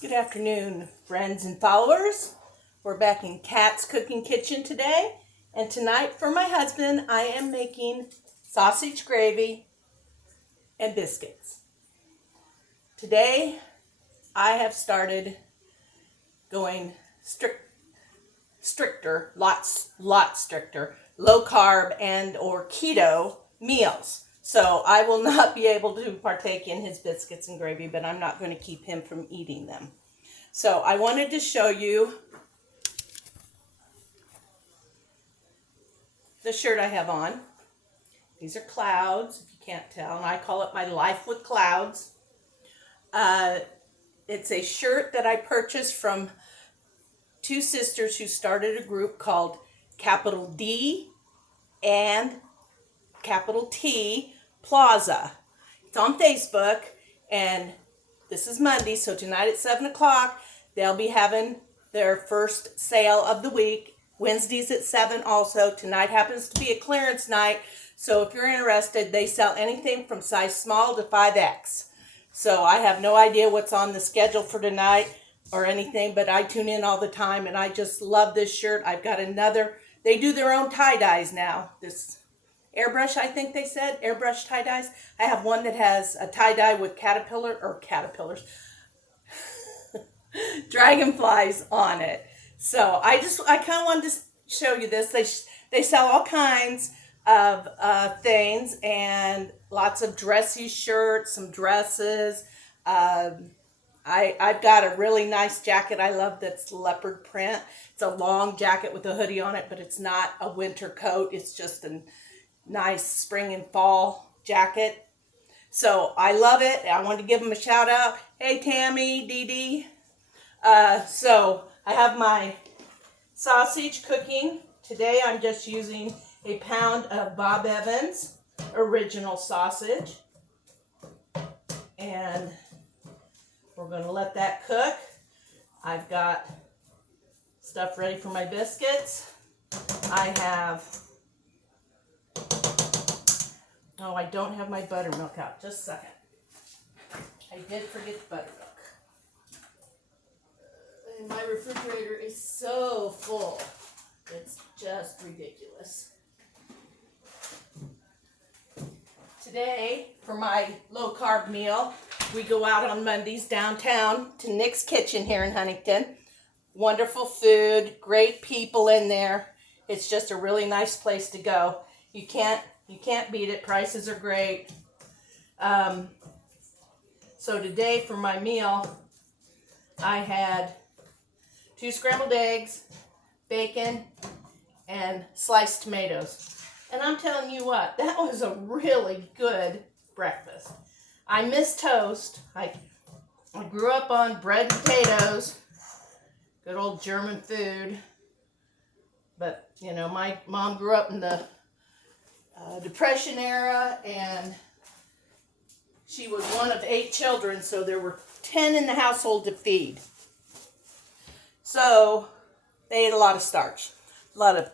Good afternoon, friends and followers. We're back in Kat's Cooking Kitchen today, and tonight for my husband I am making sausage gravy and biscuits. Today I have started going stricter, lots stricter, low carb and or keto meals. So I will not be able to partake in his biscuits and gravy, but I'm not going to keep him from eating them. So I wanted to show you the shirt I have on. These are clouds, if you can't tell, and I call it my life with clouds. It's a shirt that I purchased from two sisters who started a group called Capital D and Capital T Plaza. It's on Facebook, and this is Monday, so tonight at 7 o'clock, they'll be having their first sale of the week. Wednesdays at 7 also. Tonight happens to be a clearance night, so if you're interested, they sell anything from size small to 5X. So I have no idea what's on the schedule for tonight or anything, but I tune in all the time, and I just love this shirt. I've got another. They do their own tie-dyes now. This airbrush, I think they said, airbrush tie-dyes. I have one that has a tie-dye with caterpillars, dragonflies on it. So I kind of wanted to show you this. They sell all kinds of things and lots of dressy shirts, some dresses. I've got a really nice jacket I love that's leopard print. It's a long jacket with a hoodie on it, but it's not a winter coat. It's just a nice spring and fall jacket. So I love it. I wanted to give them a shout out. Hey, Tammy, Dee Dee. So I have my sausage cooking. Today I'm just using a pound of Bob Evans original sausage. And we're going to let that cook. I've got stuff ready for my biscuits. I don't have my buttermilk out. Just a second. I did forget the buttermilk. And my refrigerator is so full. It's just ridiculous. Today, for my low-carb meal, we go out on Mondays downtown to Nick's Kitchen here in Huntington. Wonderful food, great people in there. It's just a really nice place to go. You can't beat it. Prices are great. So today for my meal, I had 2 scrambled eggs, bacon, and sliced tomatoes. And I'm telling you what, that was a really good breakfast. I miss toast. I grew up on bread and potatoes, good old German food. But, you know, my mom grew up in the Depression era, and she was one of 8 children, so there were 10 in the household to feed. So they ate a lot of starch, a lot of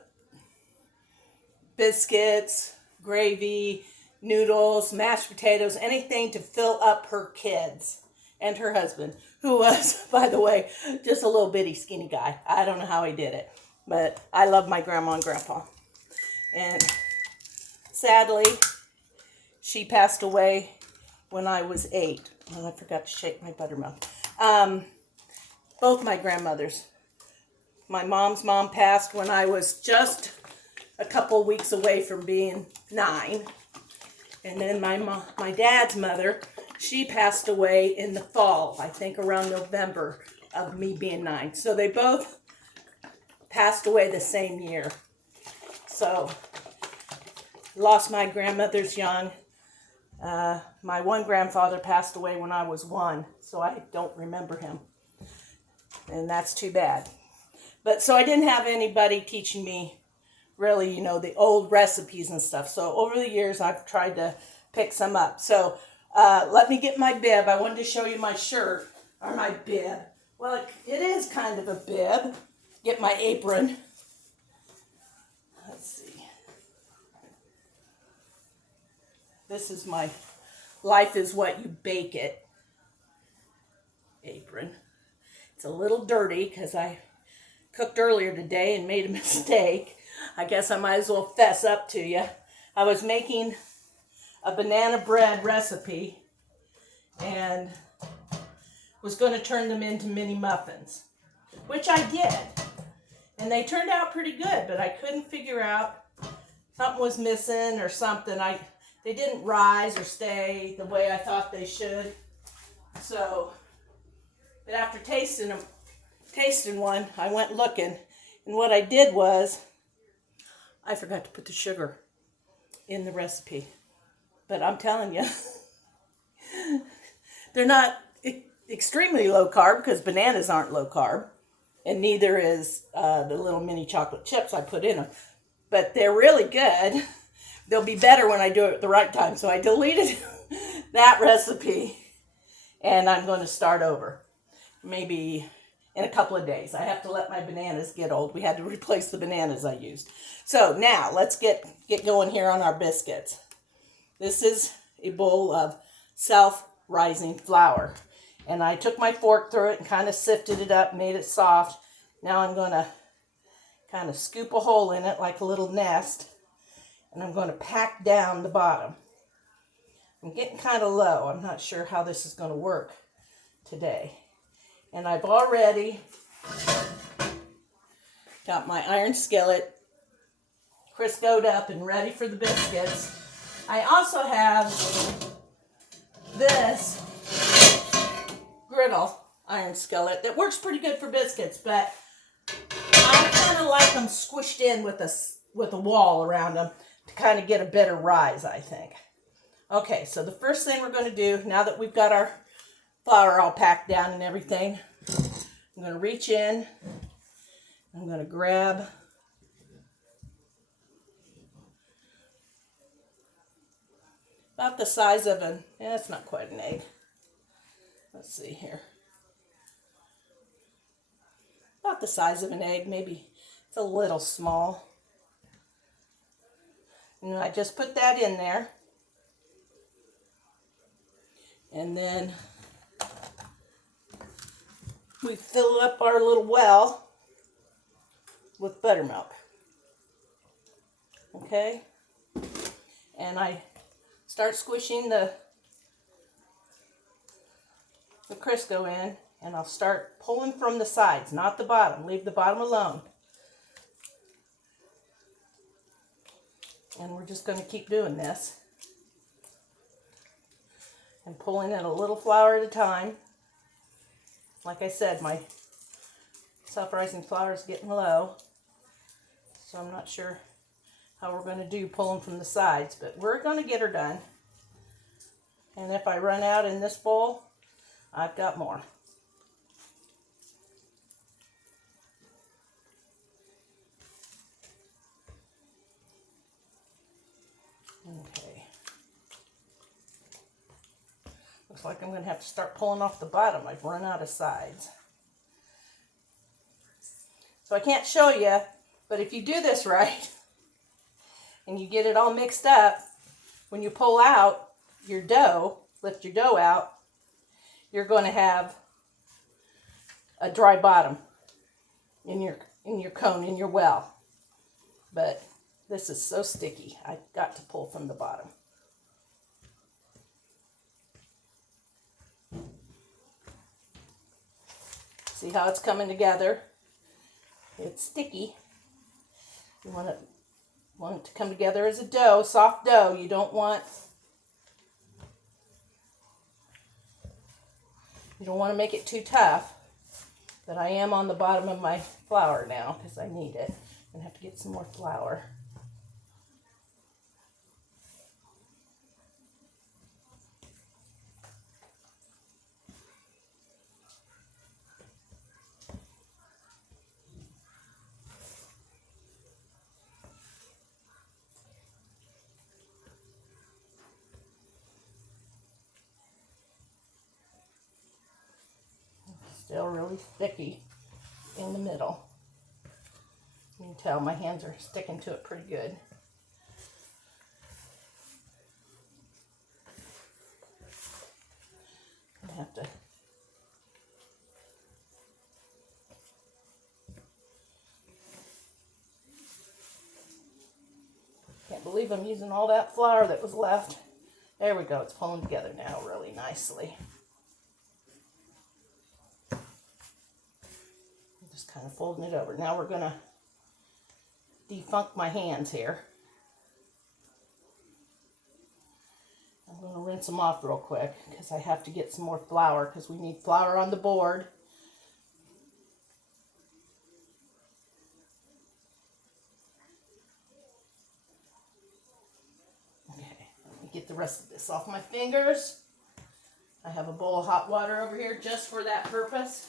biscuits, gravy, noodles, mashed potatoes, anything to fill up her kids and her husband, who was, by the way, just a little bitty skinny guy. I don't know how he did it, but I love my grandma and grandpa. And sadly, she passed away when I was 8. Oh, I forgot to shake my buttermilk. Both my grandmothers. My mom's mom passed when I was just a couple weeks away from being 9. And then my dad's mother, she passed away in the fall, I think around November of me being 9. So they both passed away the same year. So lost my grandmothers young. My one grandfather passed away when I was 1, so I don't remember him. And that's too bad. But so I didn't have anybody teaching me really, the old recipes and stuff. So over the years, I've tried to pick some up. So let me get my bib. I wanted to show you my shirt, or my bib. Well, it is kind of a bib. Get my apron. Let's see. This is my Life is What You Bake It apron. It's a little dirty because I cooked earlier today and made a mistake. I guess I might as well fess up to you. I was making a banana bread recipe and was going to turn them into mini muffins, which I did. And they turned out pretty good, but I couldn't figure out, something was missing or something. They didn't rise or stay the way I thought they should. So, but after tasting one, I went looking, and what I did was I forgot to put the sugar in the recipe. But I'm telling you, they're not extremely low carb because bananas aren't low carb, and neither is the little mini chocolate chips I put in them. But they're really good. They'll be better when I do it at the right time. So I deleted that recipe, and I'm going to start over. Maybe in a couple of days. I have to let my bananas get old. We had to replace the bananas I used. So now let's get going here on our biscuits. This is a bowl of self-rising flour. And I took my fork through it and kind of sifted it up, made it soft. Now I'm going to kind of scoop a hole in it like a little nest. And I'm going to pack down the bottom. I'm getting kind of low. I'm not sure how this is going to work today. And I've already got my iron skillet Criscoed up and ready for the biscuits. I also have this griddle iron skillet that works pretty good for biscuits, but I kind of like them squished in with a wall around them to kind of get a better rise, I think. Okay, so the first thing we're going to do, now that we've got our flour all packed down and everything, I'm going to reach in. I'm going to grab about the size of it's not quite an egg. Let's see here. About the size of an egg, maybe it's a little small. And I just put that in there. And then we fill up our little well with buttermilk. Okay? And I start squishing the Crisco in, and I'll start pulling from the sides, not the bottom. Leave the bottom alone. And we're just going to keep doing this. And pulling in a little flour at a time. Like I said, my self-rising flour is getting low. So I'm not sure how we're going to do pulling from the sides, but we're going to get her done. And if I run out in this bowl, I've got more. Okay. Looks like I'm going to have to start pulling off the bottom. I've run out of sides. So I can't show you, but if you do this right, and you get it all mixed up, when you pull out your dough, lift your dough out, you're going to have a dry bottom in your cone, in your well. But this is so sticky, I got to pull from the bottom. See how it's coming together? It's sticky. You want it to come together as a dough, soft dough. You don't want to make it too tough. But I am on the bottom of my flour now because I need it. I'm going to have to get some more flour. Still really sticky in the middle. You can tell my hands are sticking to it pretty good. I have to believe I'm using all that flour that was left. There we go. It's pulling together now really nicely. I'm just kind of folding it over. Now we're going to defunk my hands here. I'm going to rinse them off real quick because I have to get some more flour because we need flour on the board. Okay, let me get the rest of this off my fingers. I have a bowl of hot water over here just for that purpose.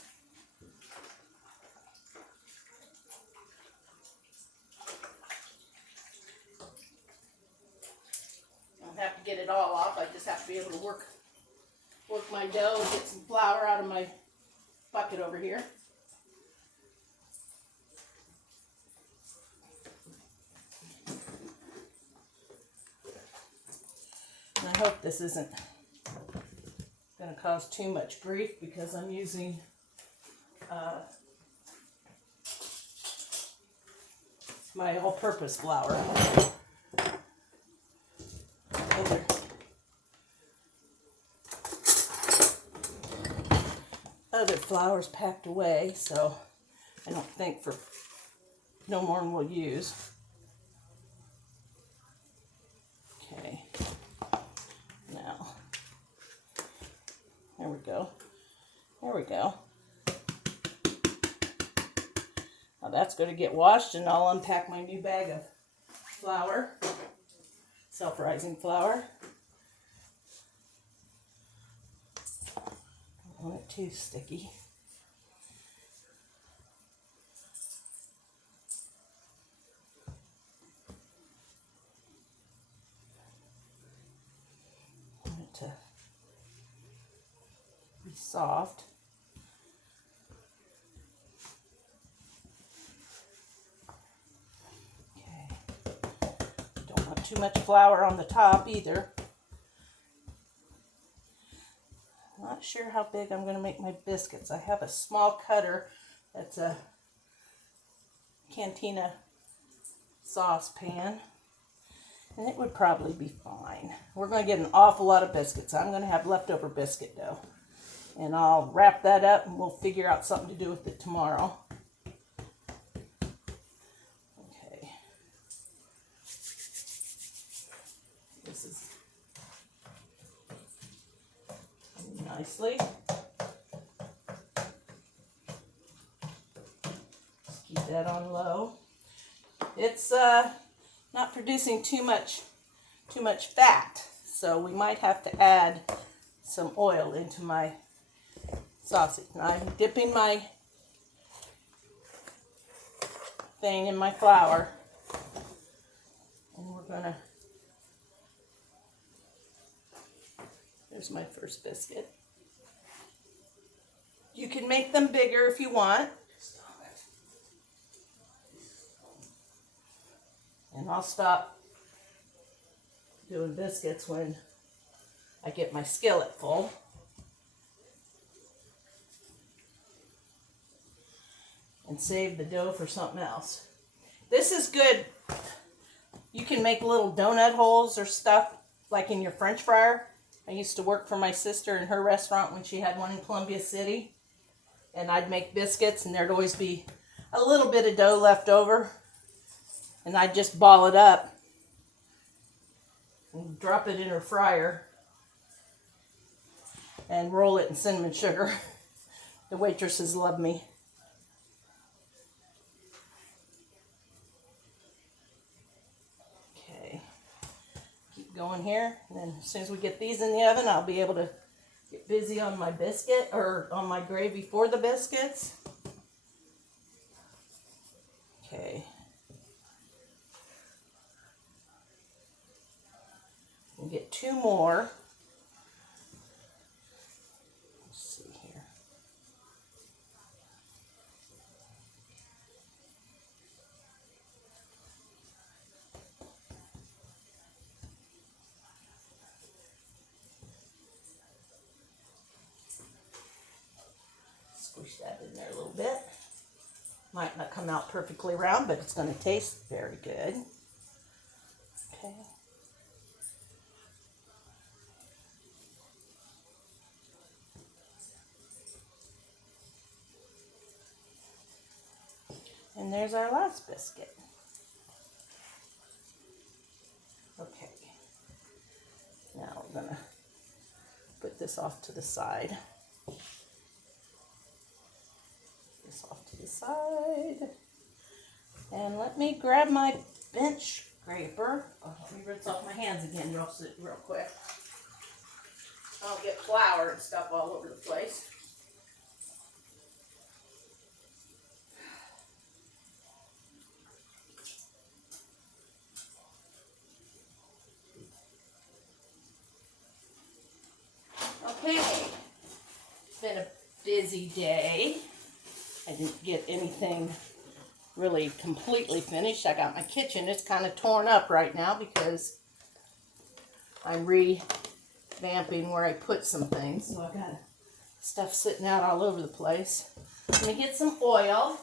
I don't have to get it all off. I just have to be able to work my dough and get some flour out of my bucket over here. And I hope this isn't going to cause too much grief because I'm using my all-purpose flour. Other flour's packed away, so I don't think for no more than we'll use. Okay, now there we go. There we go. Now that's going to get washed, and I'll unpack my new bag of flour, self-rising flour. Don't want it too sticky. I want it to be soft. Okay. Don't want too much flour on the top either. Not sure how big I'm going to make my biscuits. I have a small cutter that's a Cantina saucepan, and it would probably be fine. We're going to get an awful lot of biscuits. I'm going to have leftover biscuit dough, and I'll wrap that up and we'll figure out something to do with it tomorrow. Okay. This is nicely. Just keep that on low. It's not producing too much fat, so we might have to add some oil into my sausage. Now I'm dipping my thing in my flour, and we're gonna. There's my first biscuit. You can make them bigger if you want. And I'll stop doing biscuits when I get my skillet full. And save the dough for something else. This is good. You can make little donut holes or stuff like in your French fryer. I used to work for my sister in her restaurant when she had one in Columbia City. And I'd make biscuits, and there'd always be a little bit of dough left over. And I'd just ball it up and drop it in her fryer and roll it in cinnamon sugar. The waitresses love me. Okay, keep going here. And then as soon as we get these in the oven, I'll be able to get busy on my biscuit or on my gravy for the biscuits. Okay. We'll get two more. Let's see here. Squish that in there a little bit. Might not come out perfectly round, but it's going to taste very good. Okay. And there's our last biscuit. Okay. Now we're going to put this off to the side. This off to the side. And let me grab my bench scraper. Oh, let me rinse off my hands again real quick. I'll get flour and stuff all over the place. Okay, it's been a busy day. I didn't get anything really completely finished. I got my kitchen. It's kind of torn up right now because I'm revamping where I put some things. So I got stuff sitting out all over the place. Let me get some oil.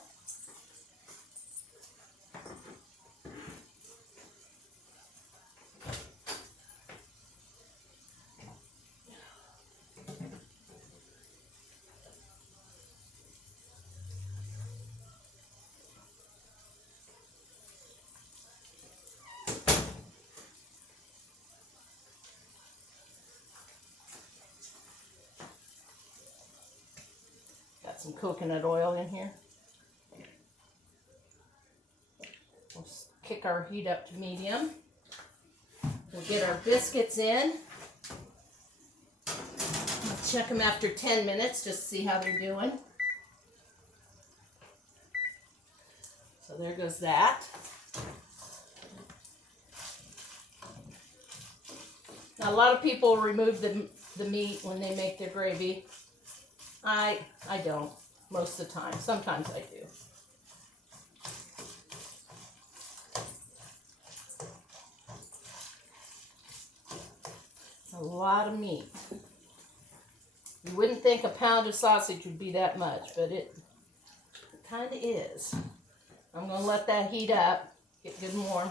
Got some coconut oil in here. We'll kick our heat up to medium. We'll get our biscuits in. I'll check them after 10 minutes just to see how they're doing. So there goes that. Now, a lot of people remove the meat when they make their gravy. I don't most of the time. Sometimes I do. It's a lot of meat. You wouldn't think a pound of sausage would be that much, but it kind of is. I'm going to let that heat up, get good and warm.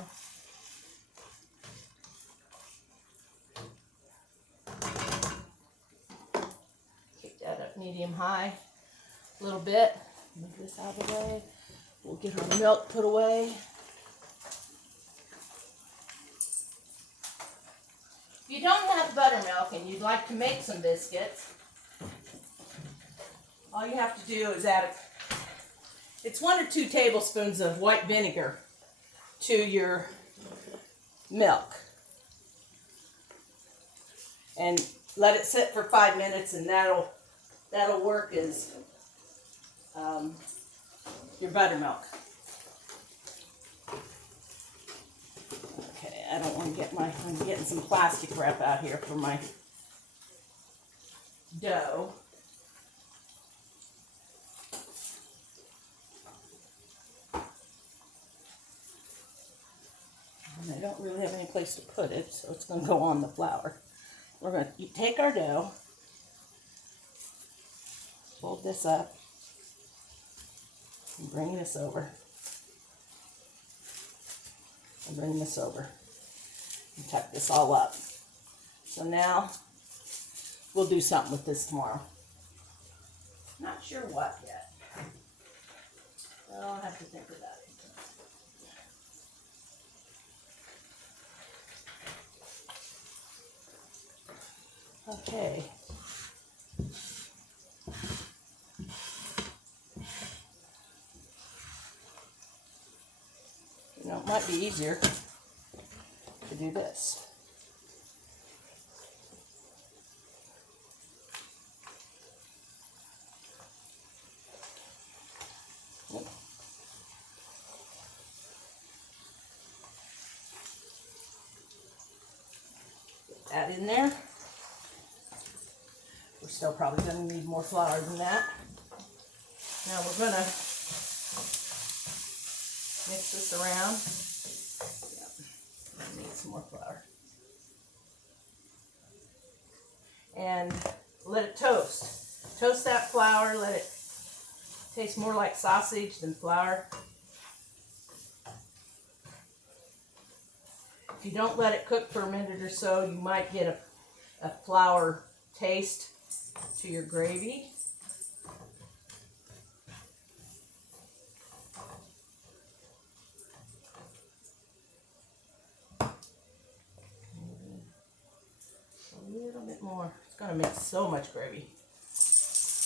Kick that up medium high a little bit. Move this out of the way. We'll get our milk put away. If you don't have buttermilk and you'd like to make some biscuits, all you have to do is add it's 1 or 2 tablespoons of white vinegar to your milk. And let it sit for 5 minutes, and that'll work as your buttermilk. Okay, I don't want to get I'm getting some plastic wrap out here for my dough. And I don't really have any place to put it, so it's going to go on the flour. We're going to take our dough, fold this up, and bring this over, and bring this over, and tuck this all up. So now, we'll do something with this tomorrow. Not sure what yet. I'll have to think about it. Okay. You know, it might be easier to do this. Yep. Get that in there. We're still probably going to need more flour than that. Now we're going to mix this around. Yep. I need some more flour. And let it toast. Toast that flour. Let it taste more like sausage than flour. If you don't let it cook for a minute or so, you might get a flour taste to your gravy. A little bit more. It's going to make so much gravy.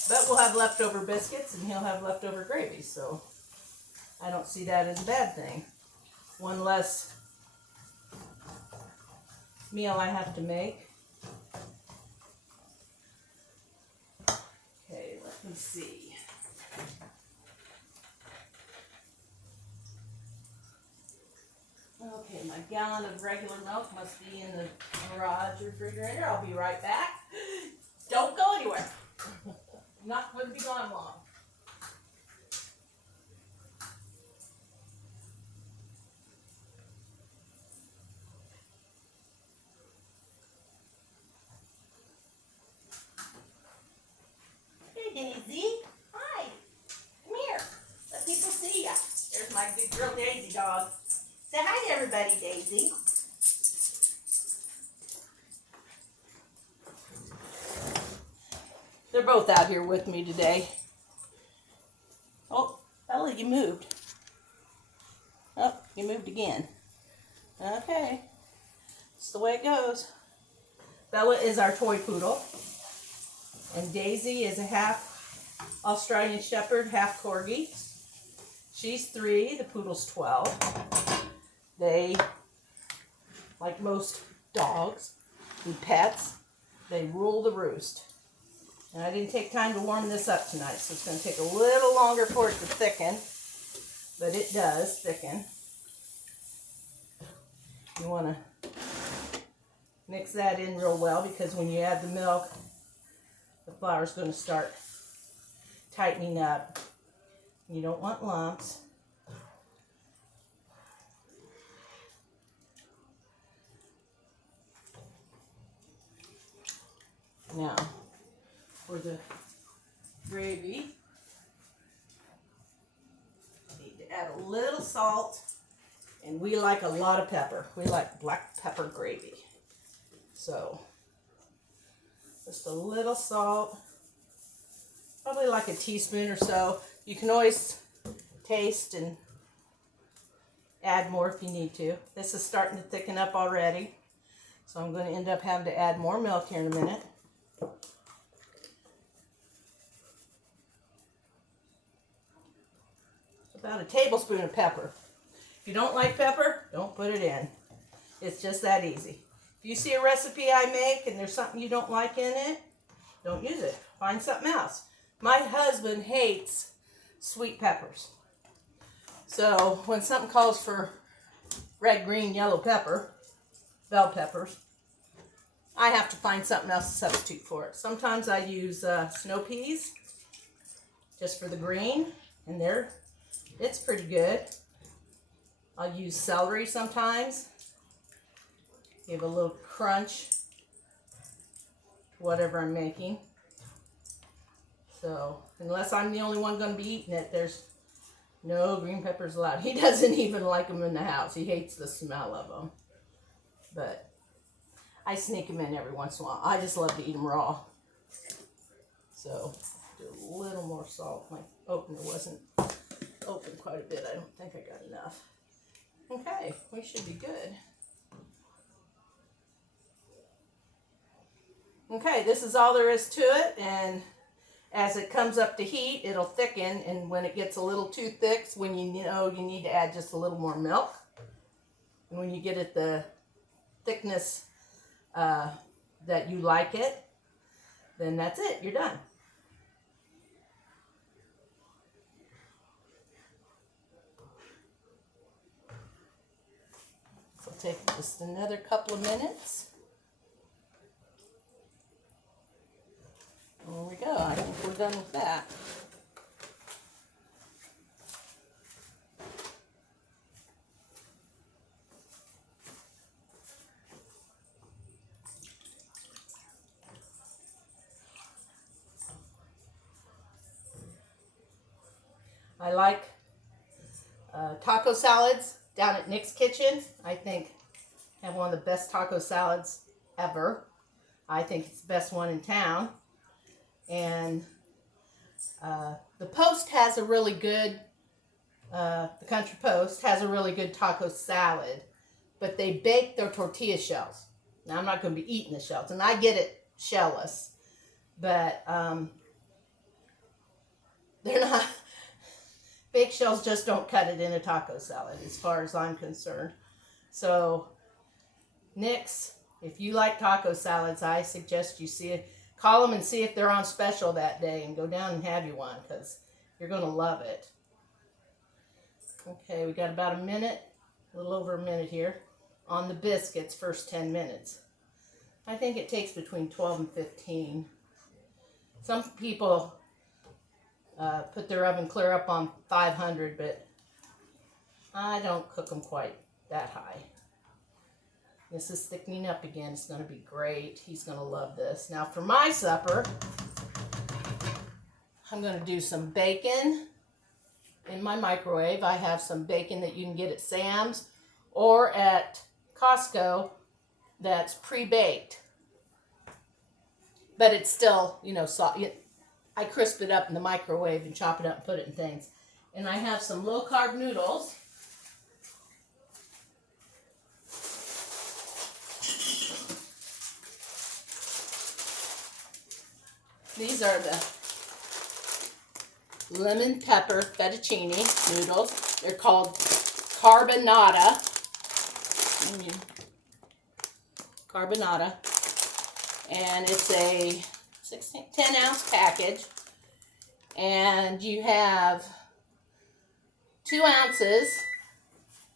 But we'll have leftover biscuits and he'll have leftover gravy, so I don't see that as a bad thing. One less meal I have to make. Okay, let me see. Okay, my gallon of regular milk must be in the garage refrigerator. I'll be right back. Don't go anywhere. I'm not going to be gone long. Hey, Daisy. Hi. Come here. Let people see ya. There's my good girl, Daisy dog. Say hi to everybody, Daisy. They're both out here with me today. Oh, Bella, you moved. Oh, you moved again. Okay. That's the way it goes. Bella is our toy poodle. And Daisy is a half Australian Shepherd, half Corgi. She's 3, the poodle's 12. They, like most dogs and pets, they rule the roost. And I didn't take time to warm this up tonight, so it's going to take a little longer for it to thicken. But it does thicken. You want to mix that in real well, because when you add the milk, the flour's going to start tightening up. You don't want lumps. Now, for the gravy, I need to add a little salt, and we like a lot of pepper. We like black pepper gravy. So, just a little salt, probably like a teaspoon or so. You can always taste and add more if you need to. This is starting to thicken up already, so I'm going to end up having to add more milk here in a minute. About a tablespoon of pepper. If you don't like pepper, don't put it in. It's just that easy. If you see a recipe I make and there's something you don't like in it, don't use it. Find something else. My husband hates sweet peppers. So when something calls for red, green, yellow pepper, bell peppers, I have to find something else to substitute for it. Sometimes I use snow peas just for the green, and it's pretty good. I'll use celery sometimes. Give a little crunch to whatever I'm making. So, unless I'm the only one going to be eating it, there's no green peppers allowed. He doesn't even like them in the house. He hates the smell of them. But I sneak them in every once in a while. I just love to eat them raw. So, do a little more salt. My opener wasn't open quite a bit. I don't think I got enough. Okay, we should be good. Okay, this is all there is to it, and as it comes up to heat, it'll thicken, and when it gets a little too thick, when you know you need to add just a little more milk. And when you get it the thickness that you like it, then that's it, you're done. So it'll take just another couple of minutes. There we go. I think we're done with that. I like taco salads down at Nick's Kitchen. I think Have one of the best taco salads ever. I think it's the best one in town. And the Post has a really good, the Country Post has a really good taco salad, but they bake their tortilla shells. Now, I'm not going to be eating the shells, and I get it shellless, but they're not, baked shells just don't cut it in a taco salad as far as I'm concerned. So, Nick's, if you like taco salads, I suggest you call them and see if they're on special that day and go down and have you one because you're going to love it. Okay, we got about a minute, a little over a minute here on the biscuits, first 10 minutes. I think it takes between 12 and 15. Some people put their oven clear up on 500, but I don't cook them quite that high. This is thickening up again. It's going to be great. He's going to love this. Now for my supper, I'm going to do some bacon in my microwave. I have some bacon that you can get at Sam's or at Costco that's pre-baked. But it's still, soft. I crisp it up in the microwave and chop it up and put it in things. And I have some low-carb noodles. These are the lemon pepper fettuccine noodles. They're called carbonara. Carbonara. And it's a 10-ounce package. And you have 2 ounces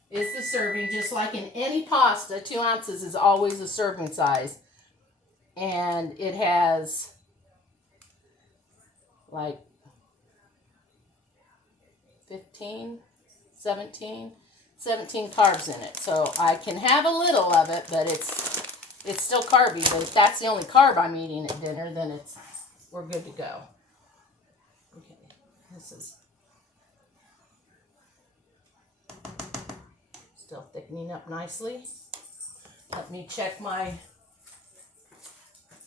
is the serving. Just like in any pasta, 2 ounces is always the serving size. And it has like 17 carbs in it. So I can have a little of it, but it's still carby. But if that's the only carb I'm eating at dinner, then we're good to go. Okay, this is still thickening up nicely. Let me check my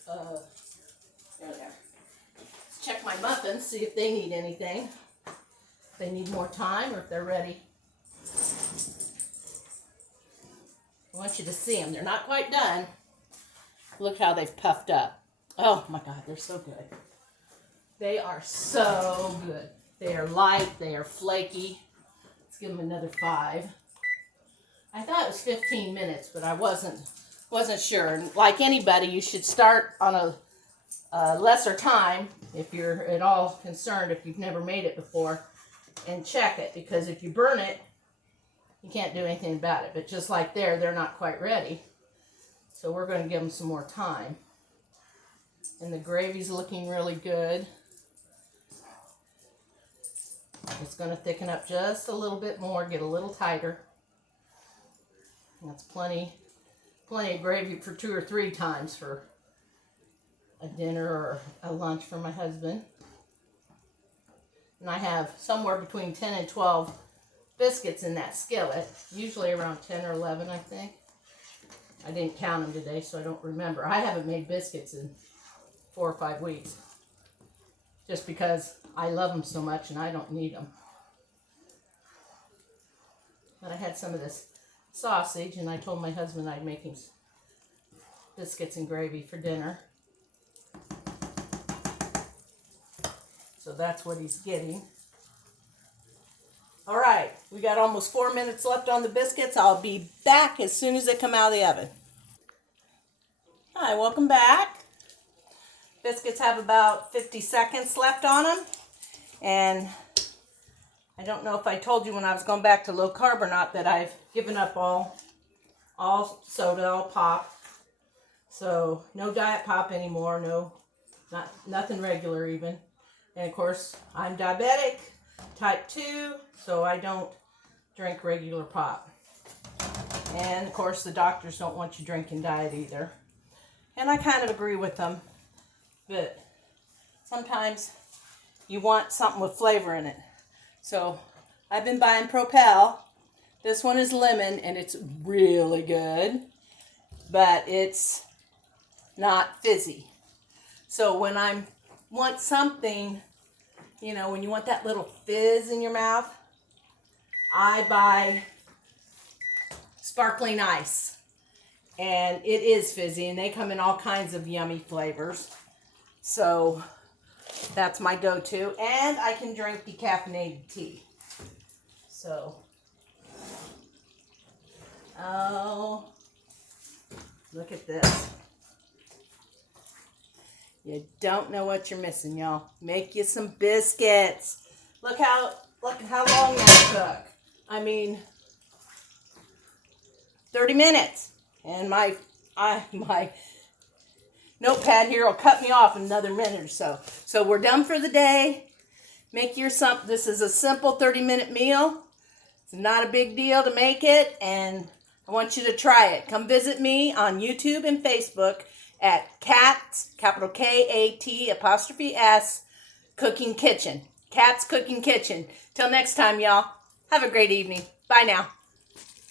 there. Check my muffins, see if they need anything. If they need more time or if they're ready. I want you to see them. They're not quite done. Look how they've puffed up. Oh my God, they're so good. They are so good. They are light, they are flaky. Let's give them another 5. I thought it was 15 minutes, but I wasn't sure. Like anybody, you should start on a lesser time if you're at all concerned, if you've never made it before, and check it, because if you burn it, you can't do anything about it. But just like they're not quite ready, so we're going to give them some more time. And the gravy's looking really good. It's going to thicken up just a little bit more, get a little tighter. That's plenty of gravy for 2 or 3 times for a dinner or a lunch for my husband. And I have somewhere between 10 and 12 biscuits in that skillet, usually around 10 or 11, I think. I didn't count them today, so I don't remember. I haven't made biscuits in 4 or 5 weeks, just because I love them so much and I don't need them. But I had some of this sausage, and I told my husband I'd make him biscuits and gravy for dinner. So that's what he's getting. All right, we got almost 4 minutes left on the biscuits. I'll be back as soon as they come out of the oven. Hi, welcome back. Biscuits have about 50 seconds left on them. And I don't know if I told you when I was going back to low carb or not that I've given up all soda, all pop. So no diet pop anymore, nothing regular even. And of course, I'm diabetic, type 2, so I don't drink regular pop. And of course, the doctors don't want you drinking diet either. And I kind of agree with them, but sometimes you want something with flavor in it. So I've been buying Propel. This one is lemon, and it's really good. but it's not fizzy. So when I want something, you know, when you want that little fizz in your mouth, I buy sparkling ice. And it is fizzy, and they come in all kinds of yummy flavors. So that's my go-to. And I can drink decaffeinated tea. So, oh, look at this. You don't know what you're missing, y'all. Make you some biscuits. Look how long that took. I mean, 30 minutes. And my notepad here will cut me off in another minute or so. So we're done for the day. Make your this is a simple 30-minute meal. It's not a big deal to make it, and I want you to try it. Come visit me on YouTube and Facebook at Kat's, capital KAT''S, Cooking Kitchen. Kat's Cooking Kitchen. Till next time, y'all. Have a great evening. Bye now.